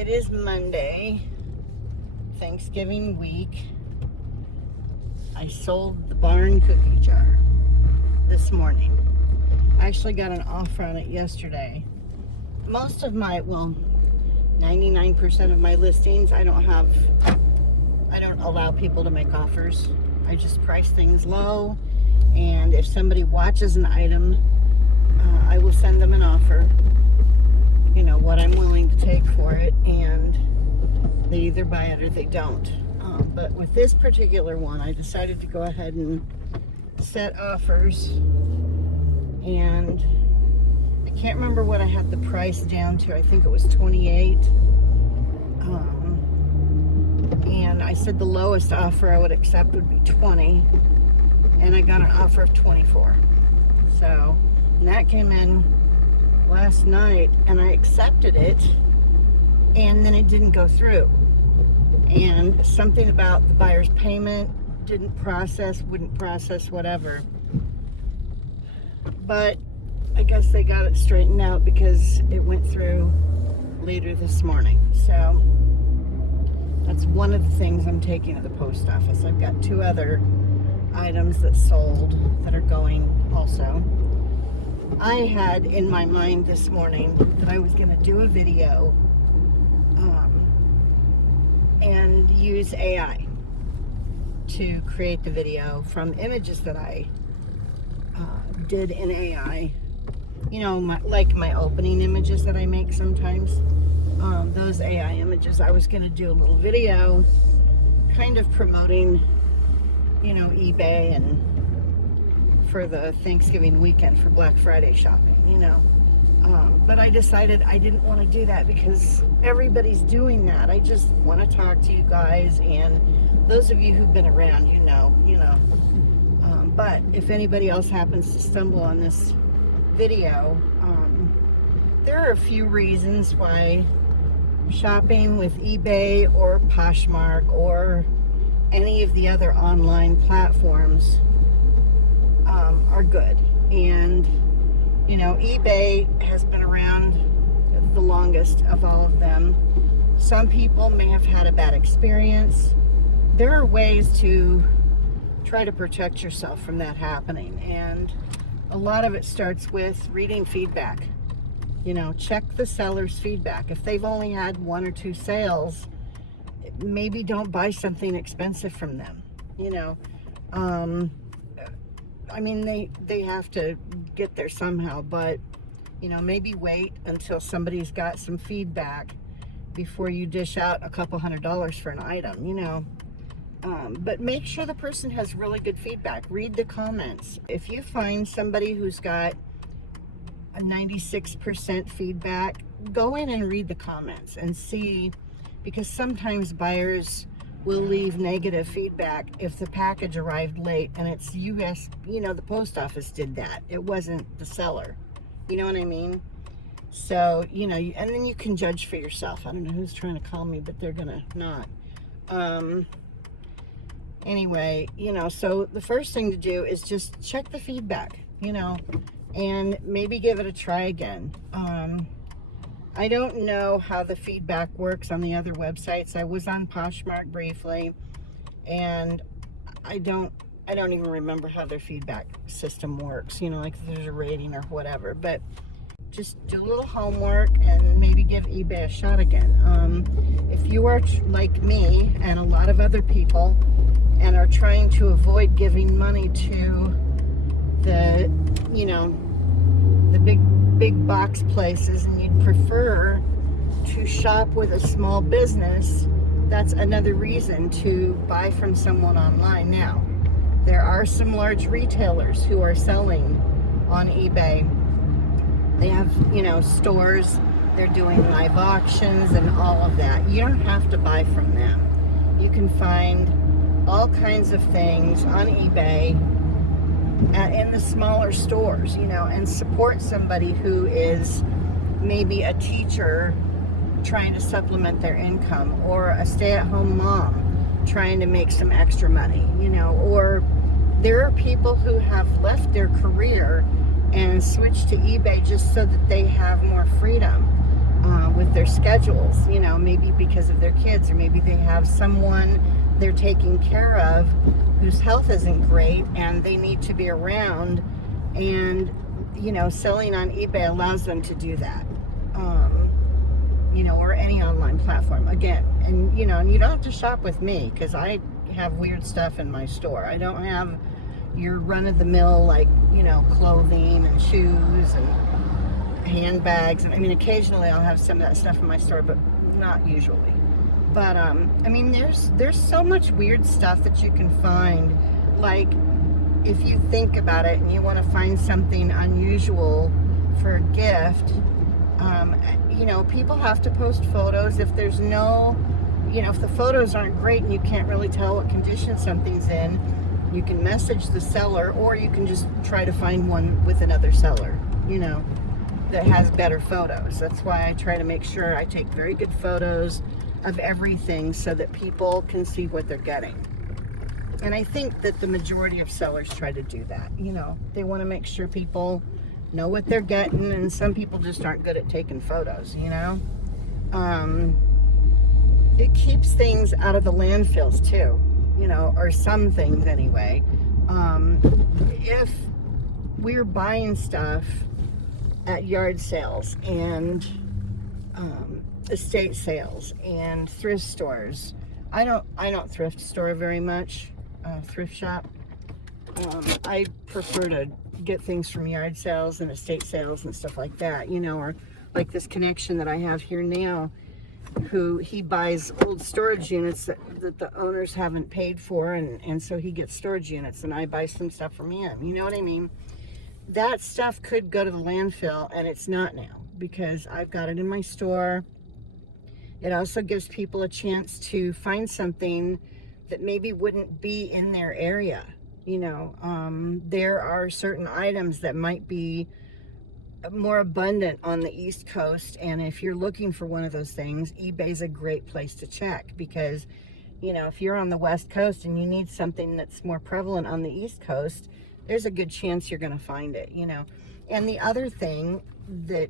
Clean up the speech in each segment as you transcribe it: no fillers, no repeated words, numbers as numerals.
It is Monday, Thanksgiving week. I sold the barn cookie jar this morning. I actually got an offer on it yesterday. Most of my, 99% of my listings, I don't allow people to make offers. I just price things low, and if somebody watches an item, I will send them an offer, what I'm willing to take for it, and they either buy it or they don't. But with this particular one, I decided to go ahead and set offers, and I can't remember what I had the price down to. I think it was 28. And I said the lowest offer I would accept would be 20, and I got an offer of 24. So, and that came in last night, and I accepted it, and then it didn't go through. And something about the buyer's payment wouldn't process, whatever. But I guess they got it straightened out because it went through later this morning. So that's one of the things I'm taking to the post office. I've got 2 other items that sold that are going also. I had in my mind this morning that I was going to do a video and use AI to create the video from images that I did in AI. Like my opening images that I make sometimes. Those AI images, I was going to do a little video kind of promoting, eBay and for the Thanksgiving weekend for Black Friday shopping, but I decided I didn't want to do that because everybody's doing that. I just want to talk to you guys, and those of you who've been around, but if anybody else happens to stumble on this video, there are a few reasons why shopping with eBay or Poshmark or any of the other online platforms are good. And eBay has been around the longest of all of them. Some people may have had a bad experience. There are ways to try to protect yourself from that happening, and a lot of it starts with reading feedback. Check the seller's feedback. If they've only had 1 or 2 sales, maybe don't buy something expensive from them. They have to get there somehow, but maybe wait until somebody's got some feedback before you dish out a couple $100s for an item. But make sure the person has really good feedback. Read the comments. If you find somebody who's got a 96% feedback, go in and read the comments and see, because sometimes buyers will leave negative feedback if the package arrived late and it's US, the post office did that. It wasn't the seller. You know what I mean? So, and then you can judge for yourself. I don't know who's trying to call me, but they're gonna not. Anyway, so the first thing to do is just check the feedback, and maybe give it a try again. I don't know how the feedback works on the other websites. I was on Poshmark briefly, and I don't even remember how their feedback system works, like if there's a rating or whatever. But just do a little homework and maybe give eBay a shot again. If you are like me and a lot of other people and are trying to avoid giving money to the big box places, and you'd prefer to shop with a small business, that's another reason to buy from someone online. Now, there are some large retailers who are selling on eBay. They have, stores, they're doing live auctions and all of that. You don't have to buy from them. You can find all kinds of things on eBay in the smaller stores, and support somebody who is maybe a teacher trying to supplement their income, or a stay-at-home mom trying to make some extra money, or there are people who have left their career and switched to eBay just so that they have more freedom. with their schedules, you know, maybe because of their kids, or maybe they have someone they're taking care of whose health isn't great and they need to be around, and you know, selling on eBay allows them to do that. You know, or any online platform again. And you know, and you don't have to shop with me because I have weird stuff in my store. I don't have your run-of-the-mill, like, you know, clothing and shoes and handbags. And I mean, occasionally I'll have some of that stuff in my store, but not usually. But I mean, there's so much weird stuff that you can find. Like, if you think about it and you want to find something unusual for a gift, you know, people have to post photos. If there's no, you know, if the photos aren't great and you can't really tell what condition something's in, you can message the seller, or you can just try to find one with another seller, you know, that has better photos. That's why I try to make sure I take very good photos of everything so that people can see what they're getting. And I think that the majority of sellers try to do that. You know, they want to make sure people know what they're getting, and some people just aren't good at taking photos, you know. It keeps things out of the landfills too, you know, or some things anyway. If we're buying stuff at yard sales and estate sales and thrift stores, I don't thrift store very much, thrift shop. I prefer to get things from yard sales and estate sales and stuff like that, you know, or like this connection that I have here now, who he buys old storage units that the owners haven't paid for, and so he gets storage units, and I buy some stuff from him, you know what I mean? That stuff could go to the landfill, and it's not now, because I've got it in my store. It also gives people a chance to find something that maybe wouldn't be in their area. You know, there are certain items that might be more abundant on the East Coast, and if you're looking for one of those things, eBay's a great place to check, because, you know, if you're on the West Coast and you need something that's more prevalent on the East Coast, there's a good chance you're going to find it, you know. And the other thing that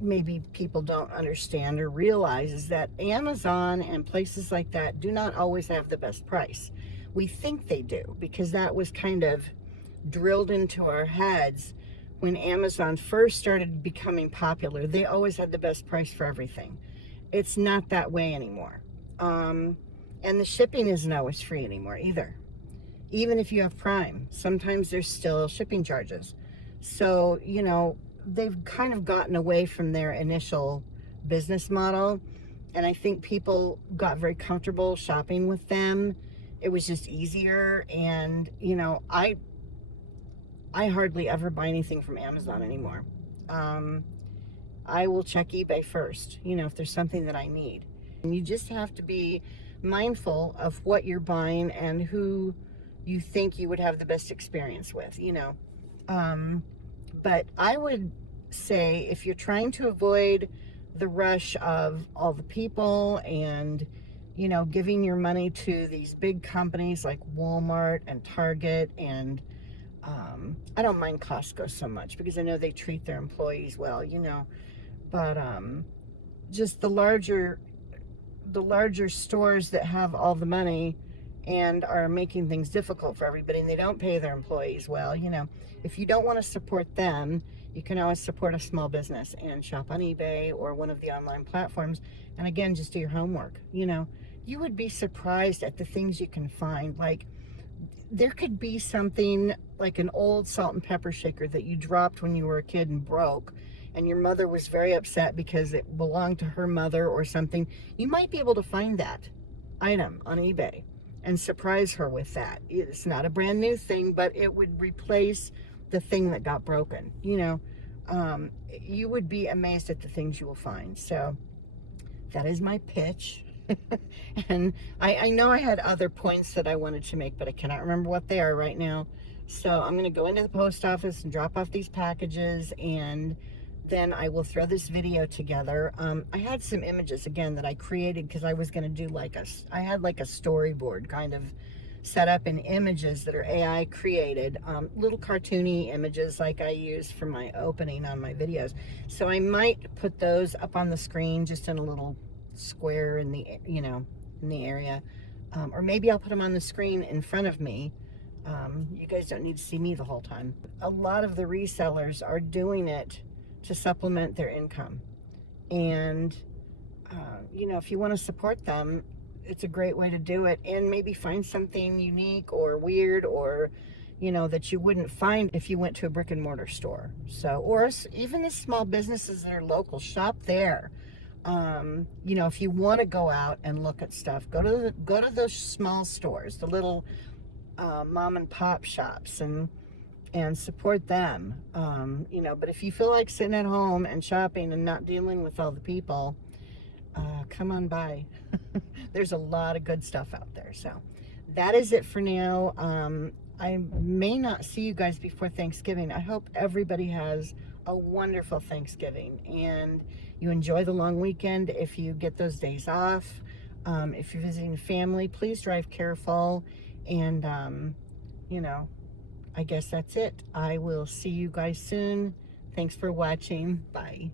maybe people don't understand or realize is that Amazon and places like that do not always have the best price. We think they do, because that was kind of drilled into our heads when Amazon first started becoming popular. They always had the best price for everything. It's not that way anymore. And the shipping isn't always free anymore either. Even if you have Prime, sometimes there's still shipping charges. So, you know, they've kind of gotten away from their initial business model, and I think people got very comfortable shopping with them. It was just easier, and you know, I hardly ever buy anything from Amazon anymore. I will check eBay first, you know, if there's something that I need. And you just have to be mindful of what you're buying and who you think you would have the best experience with, you know. But I would say, if you're trying to avoid the rush of all the people and, you know, giving your money to these big companies like Walmart and Target, and I don't mind Costco so much because I know they treat their employees well, you know, but just the larger stores that have all the money and are making things difficult for everybody, and they don't pay their employees well, you know. If you don't want to support them, you can always support a small business and shop on eBay or one of the online platforms. And again, just do your homework. You know, you would be surprised at the things you can find. Like, there could be something like an old salt and pepper shaker that you dropped when you were a kid and broke, and your mother was very upset because it belonged to her mother or something. You might be able to find that item on eBay and surprise her with that. It's not a brand new thing, but it would replace the thing that got broken, you know. You would be amazed at the things you will find. So that is my pitch. And I know I had other points that I wanted to make, but I cannot remember what they are right now. So I'm going to go into the post office and drop off these packages, and then I will throw this video together. I had some images again that I created because I was going to do like I had like a storyboard kind of set up in images that are AI created, little cartoony images like I use for my opening on my videos. So I might put those up on the screen just in a little square in the, in the area. Or maybe I'll put them on the screen in front of me. You guys don't need to see me the whole time. A lot of the resellers are doing it to supplement their income. And, if you want to support them, it's a great way to do it, and maybe find something unique or weird or, that you wouldn't find if you went to a brick and mortar store. So, or even the small businesses that are local, shop there. If you want to go out and look at stuff, go to those small stores, the little mom and pop shops, and support them. But if you feel like sitting at home and shopping and not dealing with all the people, come on by. There's a lot of good stuff out there. So that is it for now. I may not see you guys before Thanksgiving. I hope everybody has a wonderful Thanksgiving and you enjoy the long weekend if you get those days off. If you're visiting family, please drive careful. And, I guess that's it. I will see you guys soon. Thanks for watching. Bye.